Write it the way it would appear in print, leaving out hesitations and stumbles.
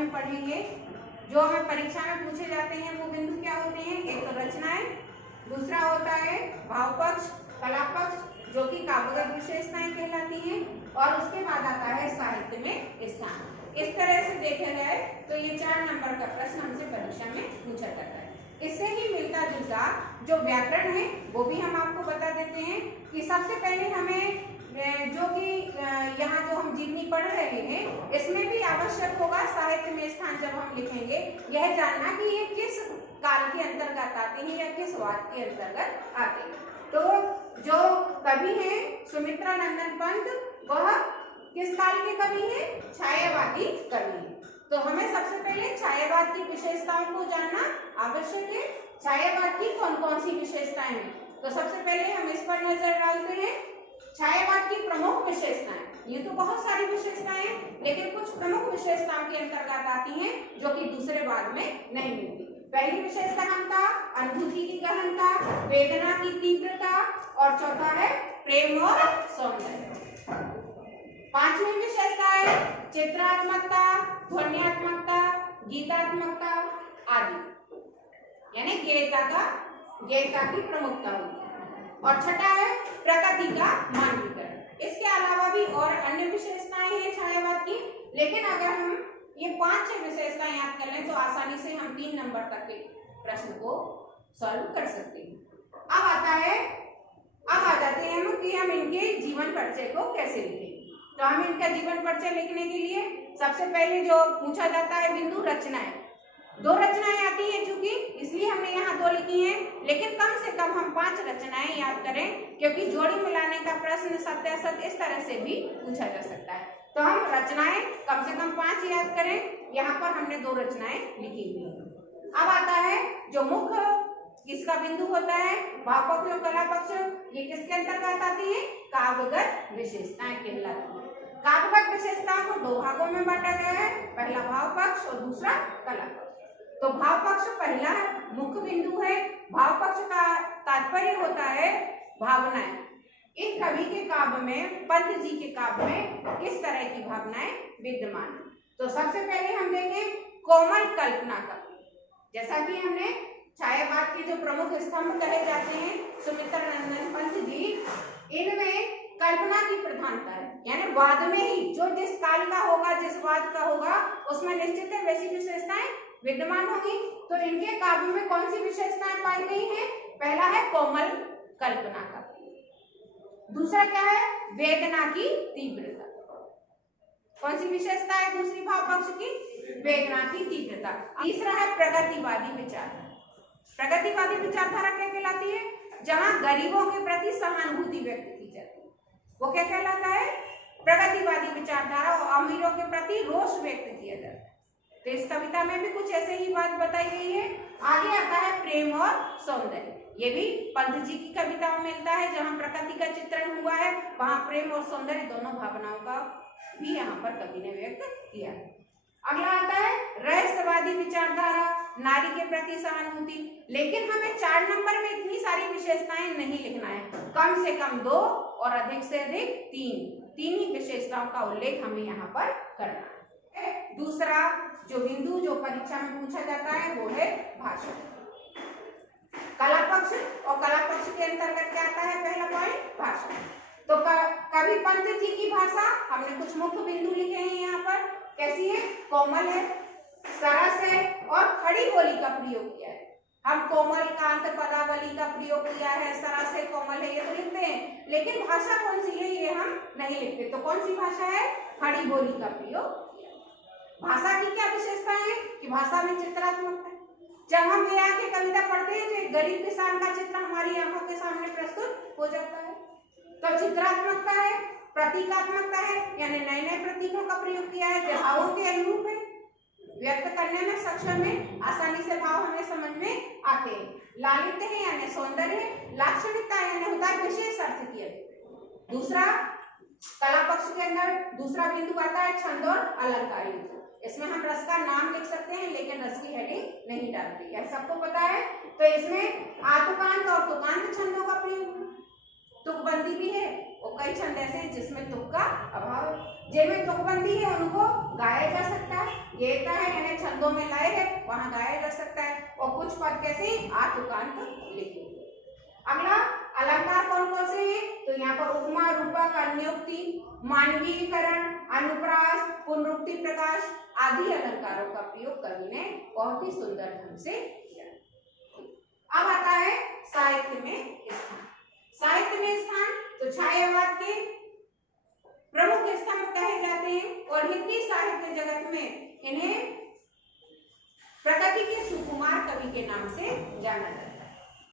में पढ़ेंगे। जो हमें परीक्षा में पूछे जाते हैं वो बिंदु क्या होते हैं? एक तो रचनाएं, दूसरा होता है भाव पक्ष, कला पक्ष जो कि काव्यगत विशेषताएं कहलाती हैं, और उसके बाद आता है साहित्य में स्थान। इस तरह से देखा जाए तो ये 4 नंबर का प्रश्न हमसे परीक्षा में पूछा जाता है। इससे ही मिलता जुलता जो व्याकरण है वो भी हम आपको बता देते हैं कि सबसे पहले हमें जो कि यहाँ जो हम जितनी पढ़ रहे हैं इसमें भी आवश्यक होगा साहित्य में स्थान जब हम लिखेंगे यह जानना कि ये किस काल के अंतर्गत आते हैं या किस वाद के अंतर्गत आते हैं। तो जो कवि हैं सुमित्रा नंदन पंत, वह किस काल के कवि हैं? छायावादी कवि हैं। तो हमें सबसे पहले छायावाद की विशेषताओं को जानना आवश्यक है। छायावाद की कौन कौन सी विशेषताएं हैं? तो सबसे पहले हम इस पर नजर डालते हैं। छायावाद की प्रमुख विशेषताएं, ये तो बहुत सारी विशेषताएं हैं लेकिन कुछ प्रमुख विशेषताओं के अंतर्गत आती हैं जो कि दूसरे वाद में नहीं मिलती। पहली विशेषता क्षमता, अनुभूति की गहनता, वेदना की तीव्रता, और चौथा है प्रेम और सौंदर्य। पांचवी विशेषता है चित्रात्मकता, ध्वन्यात्मकता, गीतात्मकता आदि, यानी गेयता की प्रमुखता होती है। और छठा है प्रकृति का मानकीकरण। इसके अलावा भी और अन्य विशेषताएं हैं छायावाद की, लेकिन अगर हम ये 5-6 विशेषताएं याद कर लें तो आसानी से हम 3 नंबर तक के प्रश्न को सॉल्व कर सकते हैं। अब आ जाते हैं हम कि हम इनके जीवन परिचय को कैसे लिखेंगे। तो हम इनका जीवन परिचय लिखने के लिए सबसे पहले जो पूछा जाता है बिंदु रचनाएं। 2 रचनाएं आती हैं चूंकि, इसलिए हमने यहाँ 2 लिखी हैं, लेकिन कम से कम हम 5 रचनाएं याद करें क्योंकि जोड़ी मिलाने का प्रश्न सत्यासत्य इस तरह से भी पूछा जा सकता है। तो हम रचनाएं कम से कम 5 याद करें। यहाँ पर हमने 2 रचनाएं लिखी हुई हैं। अब आता है जो मुख्य किसका बिंदु होता है, भाव पक्ष और कला पक्ष। ये किसके अंतर्गत आती है? काव्यगत विशेषताएं कहलाती है। काव्यगत विशेषताओं को 2 भागों में बांटा गया है, पहला भाव पक्ष और दूसरा कला पक्ष। तो भाव पक्ष पहला मुख्य बिंदु है। भाव पक्ष का तात्पर्य होता है भावनाएं। इस कवि के काव्य में, पंत जी के काव्य में किस तरह की भावनाएं विद्यमान है। तो सबसे पहले हम देखें कोमल कल्पना का। जैसा कि हमने छायावाद के जो प्रमुख स्तंभ कहे जाते हैं सुमित्रा नंदन पंत जी, इनमें कल्पना की प्रधानता है, यानी वाद में ही जो जिस काल का होगा, जिस वाद का होगा उसमें निश्चित है वैसी विशेषताएं विद्यमान होगी। तो इनके काव्य में कौन सी विशेषताएं पाई गई हैं? पहला है कोमल कल्पना का, दूसरा क्या है? वेदना की तीव्रता। कौन सी विशेषता है दूसरी भाव पक्ष की? वेदना की तीव्रता। तीसरा है प्रगतिवादी विचारधारा। प्रगतिवादी विचारधारा क्या कहलाती है? जहां गरीबों के प्रति सहानुभूति व्यक्त की जाती है, वो क्या कहलाता है? प्रगतिवादी विचारधारा। और अमीरों के प्रति रोष व्यक्त किया जाता है। तो इस कविता में भी कुछ ऐसे ही बात बताई गई है। आगे आता है प्रेम और सौंदर्य। ये भी पंत जी की कविता में मिलता है, जहां प्रकृति का चित्रण हुआ है वहां प्रेम और सौंदर्य दोनों भावनाओं का भी यहाँ पर कवि ने व्यक्त किया है। अगला आता है रहस्यवादी विचारधारा, नारी के प्रति सहानुभूति। लेकिन हमें 4 नंबर में इतनी सारी विशेषताएं नहीं लिखना है, कम से कम 2 और अधिक से अधिक 3 ही विशेषताओं का उल्लेख हमें यहाँ पर करना है। दूसरा जो बिंदु जो परीक्षा में पूछा जाता है वो है भाषा। कला पक्ष, और कला पक्ष के अंतर्गत क्या आता है? पहला पॉइंट भाषा। तो कवि पंत जी की भाषा हमने कुछ मुख्य बिंदु लिखे हैं यहाँ पर। कैसी है? कोमल है, सरस है और खड़ी बोली का प्रयोग किया है। हम कोमल कांत पदावली का प्रयोग किया है, सरस है, कोमल है, ये तो लिखते हैं, लेकिन भाषा कौन सी है ये हम नहीं लिखते। तो कौन सी भाषा है? खड़ी बोली का प्रयोग। भाषा की क्या विशेषता है? कि भाषा में चित्रात्मकता है। जब हम मेरा की कविता पढ़ते हैं तो एक गरीब किसान का चित्र हमारी आंखों के सामने प्रस्तुत हो जाता है। तो चित्रात्मकता है, प्रतीकात्मकता है, यानी नए नए प्रतीकों का प्रयोग किया है, भावों के अनुरूप है, व्यक्त करने में सक्षम है, आसानी से भाव हमें समझ में आते हैं। लालित्य है यानी सौंदर्य है, लाक्षणिकता यानी होता है विशेष अर्थ की अभिव्यक्ति। दूसरा कला पक्ष के अंदर दूसरा बिंदु आता है छंद और अलंकार युक्त। इसमें हम रस का नाम लिख सकते हैं लेकिन रस की हेडिंग नहीं डालते, यह सबको पता है। तो इसमें आतुकांत और तुकांत छंदों का प्रयोग। तुकबंदी भी है, और कई छंद ऐसे हैं जिसमें तुक का अभाव है। जिनमें तुकबंदी है उनको गाया जा सकता है, गेता है यानी छंदों में लय है, वहां गाया जा सकता है। और कुछ पद कैसे आतुकांत लिखे। अगला अलंकार कौन कौन से हैं? तो यहाँ पर उपमा, रूपक, अन्योक्ति, मानवीकरण, अनुप्रास, पुनरुक्ति प्रकाश आदि अलंकारों का प्रयोग कवि ने बहुत ही सुंदर ढंग से किया। अब आता है साहित्य में स्थान। साहित्य में स्थान तो छायावाद के प्रमुख स्तंभ कहे जाते हैं और हिंदी साहित्य जगत में इन्हें प्रकृति के सुकुमार कवि के नाम से जाना जाता है।